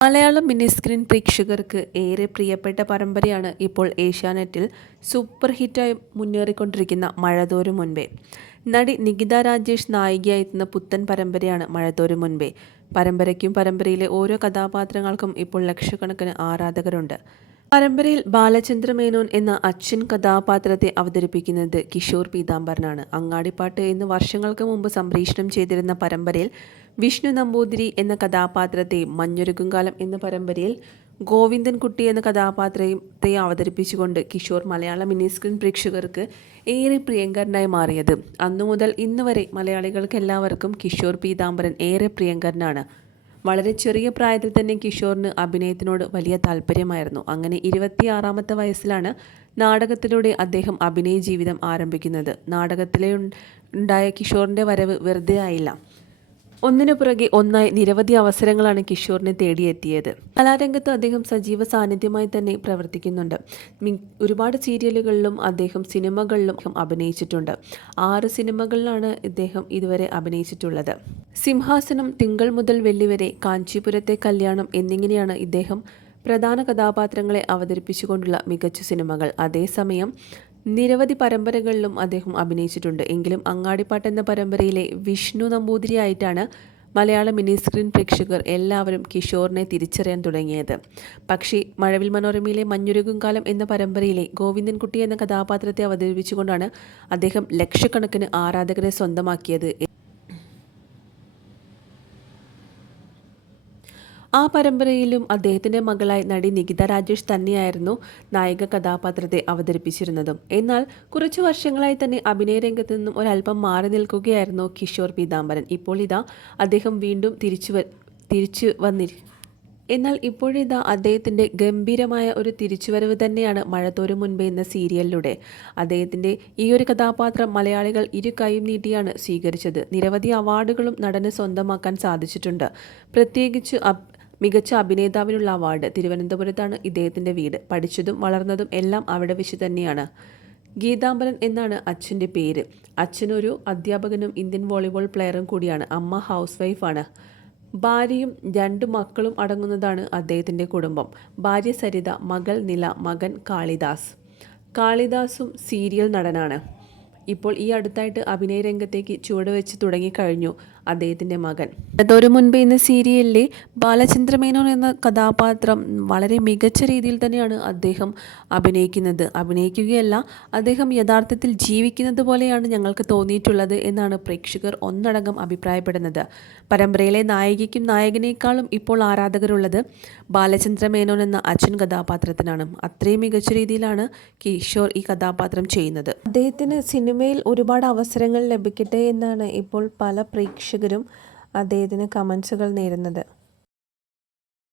Malayalam mini screen പ്രേക്ഷകർക്ക് ഏറെ പ്രിയപ്പെട്ട പരമ്പരയാണ് ഇപ്പോൾ ഏഷ്യാനെറ്റിൽ സൂപ്പർ ഹിറ്റായി മുന്നേറിക്കൊണ്ടിരിക്കുന്ന മഴതോരും മുൻപേ. നടി നികിത രാജേഷ് നായികയായെത്തുന്ന പുത്തൻ പരമ്പരയാണ് മഴതോരും മുൻപേ. പരമ്പരയ്ക്കും പരമ്പരയിലെ ഓരോ കഥാപാത്രങ്ങൾക്കും ഇപ്പോൾ ലക്ഷക്കണക്കിന് ആരാധകരുണ്ട്. പരമ്പരയിൽ ബാലചന്ദ്ര മേനോൻ എന്ന അച്ഛൻ കഥാപാത്രത്തെ അവതരിപ്പിക്കുന്നത് കിഷോർ പീതാംബരനാണ്. അങ്ങാടിപ്പാട്ട് എന്ന് വർഷങ്ങൾക്ക് മുമ്പ് സംപ്രേഷണം ചെയ്തിരുന്ന പരമ്പരയിൽ വിഷ്ണു നമ്പൂതിരി എന്ന കഥാപാത്രത്തെ, മഞ്ഞൊരുക്കുംകാലം എന്ന പരമ്പരയിൽ ഗോവിന്ദൻകുട്ടി എന്ന കഥാപാത്രത്തെ അവതരിപ്പിച്ചുകൊണ്ട് കിഷോർ മലയാള മിനി സ്ക്രീൻ പ്രേക്ഷകർക്ക് ഏറെ പ്രിയങ്കരനായി മാറിയത്. അന്നു മുതൽ ഇന്ന് വരെ മലയാളികൾക്ക് എല്ലാവർക്കും കിഷോർ പീതാംബരൻ ഏറെ പ്രിയങ്കരനാണ്. വളരെ ചെറിയ പ്രായത്തിൽ തന്നെ കിഷോറിന് അഭിനയത്തിനോട് വലിയ താല്പര്യമായിരുന്നു. അങ്ങനെ 26-ാമത്തെ വയസ്സിലാണ് നാടകത്തിലൂടെ അദ്ദേഹം അഭിനയ ജീവിതം ആരംഭിക്കുന്നത്. നാടകത്തിലെ ഉണ്ടായ കിഷോറിൻ്റെ വരവ് വെറുതെ ആയില്ല. ഒന്നിനു പുറകെ ഒന്നായി നിരവധി അവസരങ്ങളാണ് കിഷോറിനെ തേടിയെത്തിയത്. കലാരംഗത്ത് അദ്ദേഹം സജീവ സാന്നിധ്യമായി തന്നെ പ്രവർത്തിക്കുന്നുണ്ട്. ഒരുപാട് സീരിയലുകളിലും അദ്ദേഹം സിനിമകളിലും അഭിനയിച്ചിട്ടുണ്ട്. 6 സിനിമകളിലാണ് ഇദ്ദേഹം ഇതുവരെ അഭിനയിച്ചിട്ടുള്ളത്. സിംഹാസനം, തിങ്കൾ മുതൽ വെള്ളി വരെ, കാഞ്ചീപുരത്തെ കല്യാണം എന്നിങ്ങനെയാണ് ഇദ്ദേഹം പ്രധാന കഥാപാത്രങ്ങളെ അവതരിപ്പിച്ചുകൊണ്ടുള്ള മികച്ച സിനിമകൾ. അതേസമയം നിരവധി പരമ്പരകളിലും അദ്ദേഹം അഭിനയിച്ചിട്ടുണ്ട്. എങ്കിലും അങ്ങാടിപ്പാട്ട് എന്ന പരമ്പരയിലെ വിഷ്ണു നമ്പൂതിരിയായിട്ടാണ് മലയാള മിനി സ്ക്രീൻ പ്രേക്ഷകർ എല്ലാവരും കിഷോറിനെ തിരിച്ചറിയാൻ തുടങ്ങിയത്. പക്ഷേ മഴവിൽ മനോരമയിലെ മഞ്ഞുരുകുംകാലം എന്ന പരമ്പരയിലെ ഗോവിന്ദൻകുട്ടി എന്ന കഥാപാത്രത്തെ അവതരിപ്പിച്ചുകൊണ്ടാണ് അദ്ദേഹം ലക്ഷക്കണക്കിന് ആരാധകരെ സ്വന്തമാക്കിയത്. ആ പരമ്പരയിലും അദ്ദേഹത്തിൻ്റെ മകളായി നടി നികിത രാജേഷ് തന്നെയായിരുന്നു നായിക കഥാപാത്രത്തെ അവതരിപ്പിച്ചിരുന്നതും. എന്നാൽ കുറച്ചു വർഷങ്ങളായി തന്നെ അഭിനയ രംഗത്ത് നിന്നും ഒരല്പം മാറി നിൽക്കുകയായിരുന്നു കിഷോർ പീതാംബരൻ. ഇപ്പോൾ ഇതാ അദ്ദേഹം വീണ്ടും തിരിച്ചു വന്നിരിക്കും. എന്നാൽ ഇപ്പോഴിതാ അദ്ദേഹത്തിൻ്റെ ഗംഭീരമായ ഒരു തിരിച്ചുവരവ് തന്നെയാണ് മഴതോരും മുൻപേ എന്ന സീരിയലിലൂടെ. അദ്ദേഹത്തിൻ്റെ ഈ ഒരു കഥാപാത്രം മലയാളികൾ ഇരു കൈയും നീട്ടിയാണ് സ്വീകരിച്ചത്. നിരവധി അവാർഡുകളും നടന് സ്വന്തമാക്കാൻ സാധിച്ചിട്ടുണ്ട്. പ്രത്യേകിച്ച് മികച്ച അഭിനേതാവിനുള്ള അവാർഡ്. തിരുവനന്തപുരത്താണ് ഇദ്ദേഹത്തിൻ്റെ വീട്. പഠിച്ചതും വളർന്നതും എല്ലാം അവിടെ വെച്ച് തന്നെയാണ്. ഗീതാംബരൻ എന്നാണ് അച്ഛൻ്റെ പേര്. അച്ഛനൊരു അധ്യാപകനും ഇന്ത്യൻ വോളിബോൾ പ്ലെയറും കൂടിയാണ്. അമ്മ ഹൗസ് വൈഫാണ്. ഭാര്യയും 2 മക്കളും അടങ്ങുന്നതാണ് അദ്ദേഹത്തിൻ്റെ കുടുംബം. ഭാര്യ സരിത, മകൾ നില, മകൻ കാളിദാസും സീരിയൽ നടനാണ്. ഇപ്പോൾ ഈ അടുത്തായിട്ട് അഭിനയ രംഗത്തേക്ക് ചുവടുവെച്ച് തുടങ്ങിക്കഴിഞ്ഞു അദ്ദേഹത്തിൻ്റെ മകൻ. മഴതോരും മുൻപേ എന്ന സീരിയലിലെ ബാലചന്ദ്ര മേനോൻ എന്ന കഥാപാത്രം വളരെ മികച്ച രീതിയിൽ തന്നെയാണ് അദ്ദേഹം അഭിനയിക്കുകയല്ല, അദ്ദേഹം യഥാർത്ഥത്തിൽ ജീവിക്കുന്നത് പോലെയാണ് ഞങ്ങൾക്ക് തോന്നിയിട്ടുള്ളത് എന്നാണ് പ്രേക്ഷകർ ഒന്നടങ്കം അഭിപ്രായപ്പെടുന്നത്. പരമ്പരയിലെ നായികയ്ക്കും നായകനേക്കാളും ഇപ്പോൾ ആരാധകരുള്ളത് ബാലചന്ദ്ര മേനോൻ എന്ന അച്ഛൻ കഥാപാത്രത്തിനാണ്. അത്രയും മികച്ച രീതിയിലാണ് കിഷോർ ഈ കഥാപാത്രം ചെയ്യുന്നത്. അദ്ദേഹത്തിന് സിനിമയിൽ ഒരുപാട് അവസരങ്ങൾ ലഭിക്കട്ടെ എന്നാണ് ഇപ്പോൾ പല പ്രേക്ഷകരും അദ്ദേഹത്തിന് കമൻസുകൾ നേരുന്നത്.